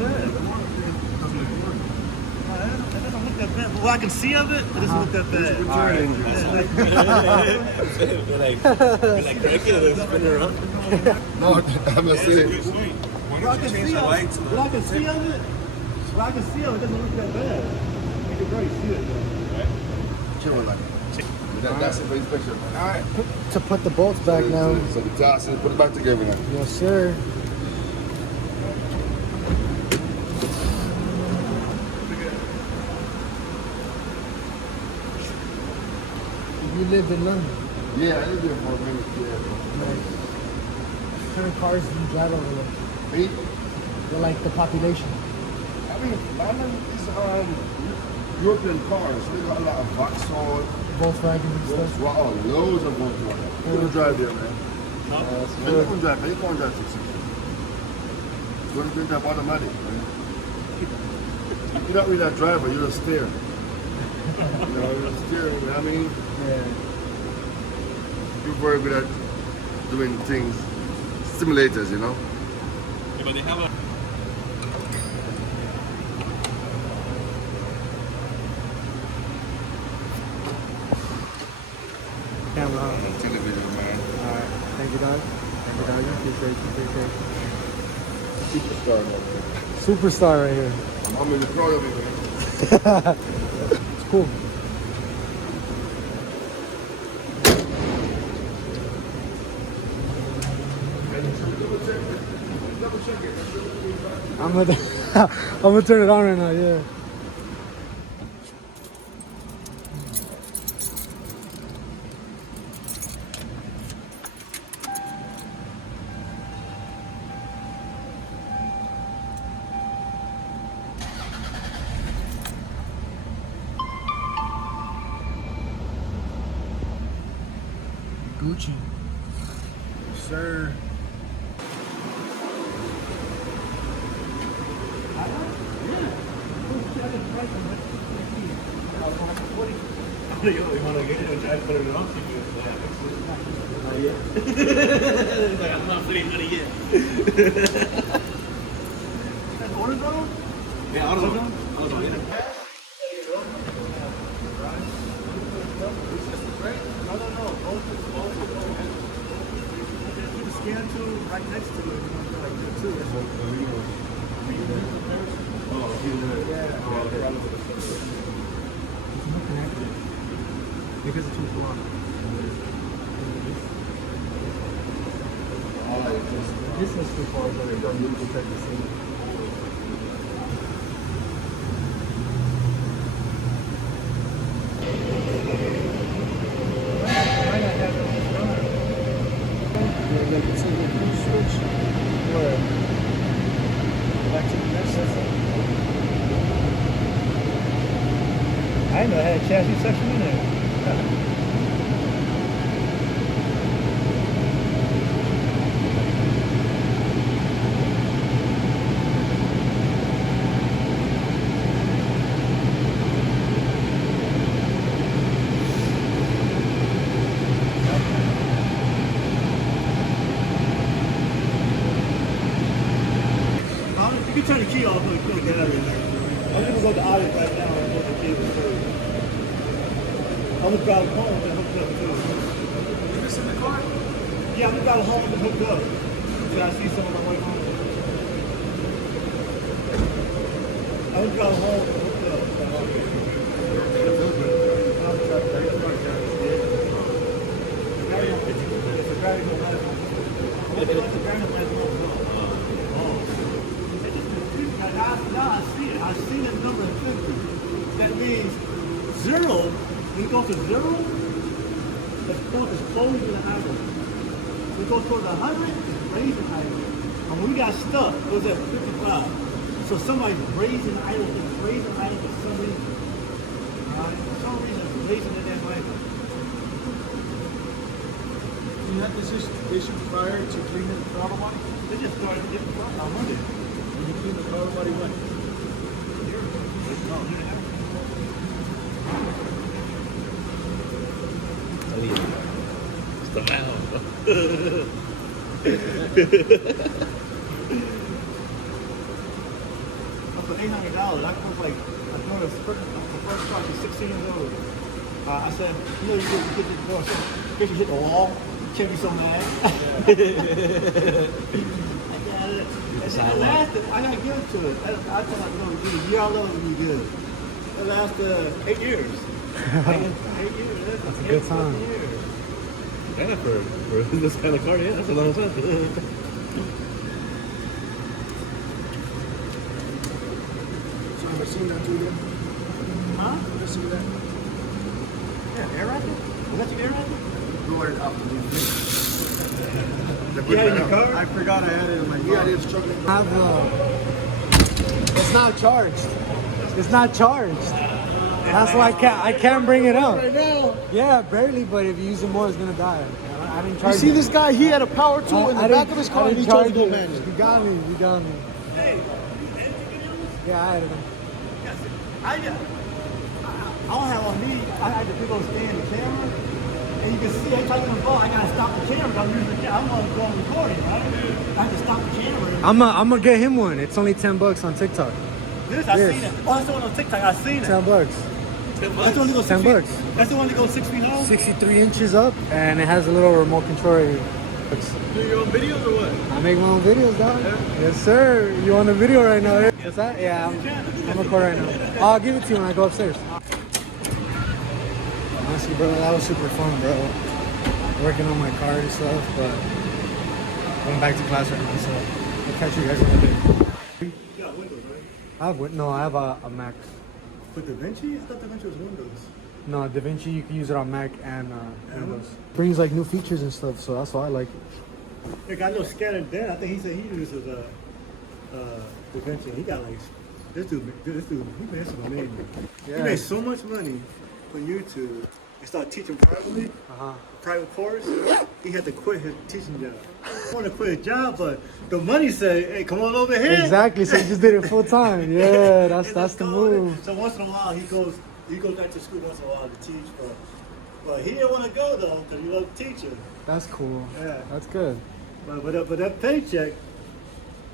bad. It doesn't look that bad. Well, I can see of it, it doesn't look that bad. Like cranking and then spinning around. No, I'm gonna say. Well, I can see of it. Well, I can see of it. Well, I can see of it. It doesn't look that bad. You can barely see it though. Right? Chill like that's it for inspection. All right. To put the bolts back now. So the toss it, put it back together now. Yes, sir. You live in London? Yeah, I live there for a minute. Yeah. Nice. What kind of cars do you drive over there? Me? They're like the population. I mean, London is European cars. They got a lot of Vauxhall, Volkswagen and stuff. loads of Volkswagen. You don't drive there, man. No. You don't drive 660. You don't drive automatic, man. You're not really a driver, you're a steer. You know, you're a steering, you know what I mean? Yeah. You're very good at doing things, simulators, you know? Yeah, but they have a... Camera on. Television, man. Alright. Thank you, dog. Thank you, dog. Appreciate you. Superstar, man. Superstar right here. I'm really proud of you, man. It's cool. I'm gonna turn it on right now, yeah. Gucci. Yes, sir. You want to get it and try to put it on? Like, I'm not putting money yet. That AutoZone? Yeah, AutoZone. AutoZone, yeah. No. Both put the scan tool right next to it. Like that too. Because it's too far. This is too far, but it don't need to check the same. I didn't know I had a chassis section in there. You can turn the key off, but you can't get out of here. I'm gonna go to audit right now and put the key in. I'm gonna drive home and hook up too. You missing the car? Yeah, I'm gonna drive home and hook up. See, I see some of my way home. I'm gonna drive home and hook up. Now I see it. I see that number 50. That means zero. When it goes to zero, it's closing the idle. When it goes towards 100, it's raising idle. And when we got stuck, it was at 55. So somebody's raising idle. It's raising idle for some reason. For some reason, it's raising the damn idle. You had this issue prior to cleaning the throttle body? They just started to get the fuck out of it. When you clean the throttle body, what? Está malo, ¿no? for $800. I was like, I bought the first car, she's 16 years old. I said, you know, you get the car, so in case you hit the wall, you can't be so mad. I got it. It lasted, I gotta give it to it. I thought I was going to be, y'all know it would be good. It lasted 8 years. 8 years. That's a good time. Yeah, for this kind of car, yeah, that's a long time. So I've seen that too, yeah. Huh? I've seen that. Yeah, air ratchet? Was that your air ratchet? Blow it up. You had it in your car? I forgot I had it in my car. Yeah, it's chocolate. It's not charged. It's not charged. That's why I can't bring it up. Right now. Yeah, barely, but if you use it more, it's gonna die. I didn't charge You see it. this guy? He had a power tool in the back of his car and he told me to go man. manual. You got me. You got me. Hey, Yeah, I had it. I don't have on me. I had the people stand the camera, and you can see every time I'm I gotta stop the camera. I'm using the camera. I'm gonna go on recording, right? I have to stop the camera. I'm gonna get him one. It's only $10 on TikTok. This I seen it. Oh, that's the one on TikTok. I seen it. $10. That's the one that goes 6 $10. feet. That's the one that goes 6 feet high. 63 inches up, and it has a little remote control right here. Do your own videos or what? I make my own videos, dog. Yes, sir. You on the video right now? Eh? What's that? Yeah, I'm recording right now. I'll give it to you when I go upstairs. Honestly, bro, that was super fun, bro. Working on my car and stuff, but going back to class right now, so I'll catch you guys in a bit. You got Windows, right? I have a Mac. But Da Vinci? I thought Da Vinci was Windows. No, DaVinci, you can use it on Mac and Windows. Brings like new features and stuff, so that's why I like it. They got no scattered there. I think he said he uses Da Vinci. He got like this dude. He made some money. He made so much money on YouTube. He started teaching privately, private course. He had to quit his teaching job. He wanted to quit his job, but the money said, "Hey, come on over here." Exactly. So he just did it full time. Yeah, that's the move. So once in a while he goes back to school once in a while to teach, but he didn't want to go though because he loved teaching. That's cool. Yeah. That's good. But that paycheck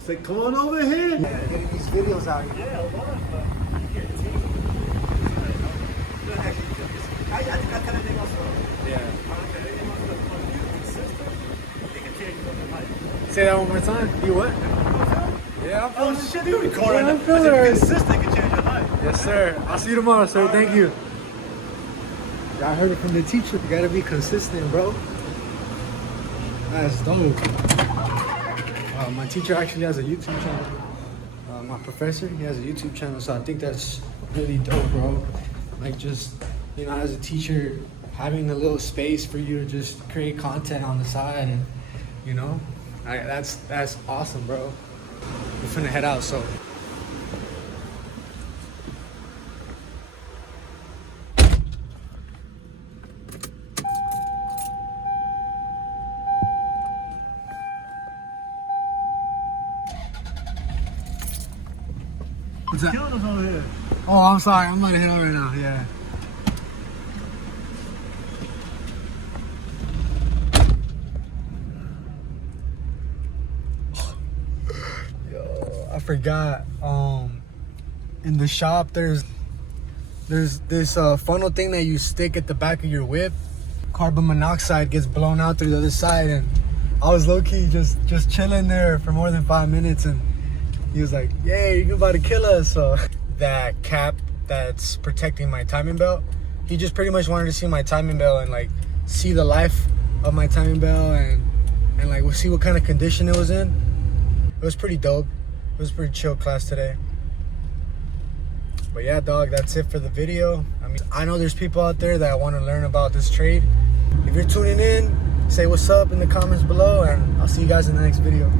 said, "Come on over here." Yeah, getting these videos out here. Yeah, a lot, but you can't teach. I kind of think also. Yeah. They can change your life. Say that one more time. You what? Yeah, I'm Oh shit, you recording? Yeah, I'm If feeling you're it. consistent, can change your life. Yes, sir. I'll see you tomorrow, sir. Thank you. Yeah, I heard it from the teacher. You gotta be consistent, bro. That's dope. My teacher actually has a YouTube channel. My professor, he has a YouTube channel, so I think that's really dope, bro. Like just, you know, as a teacher, having a little space for you to just create content on the side, and you know, that's awesome, bro. We're finna head out, so. What's that? Killing us over here. Oh, I'm sorry. I'm gonna hit on right now. Yeah. Yo, I forgot. In the shop, there's this funnel thing that you stick at the back of your whip. Carbon monoxide gets blown out through the other side, and I was low key just chilling there for more than 5 minutes, and he was like, "Yay, you're about to kill us!" So that cap that's protecting my timing belt, he just pretty much wanted to see my timing belt and like see the life of my timing belt and like we'll see what kind of condition it was in. It was pretty dope. It was a pretty chill class today. But yeah, dog, that's it for the video. I mean, I know there's people out there that want to learn about this trade. If you're tuning in, say what's up in the comments below, and I'll see you guys in the next video.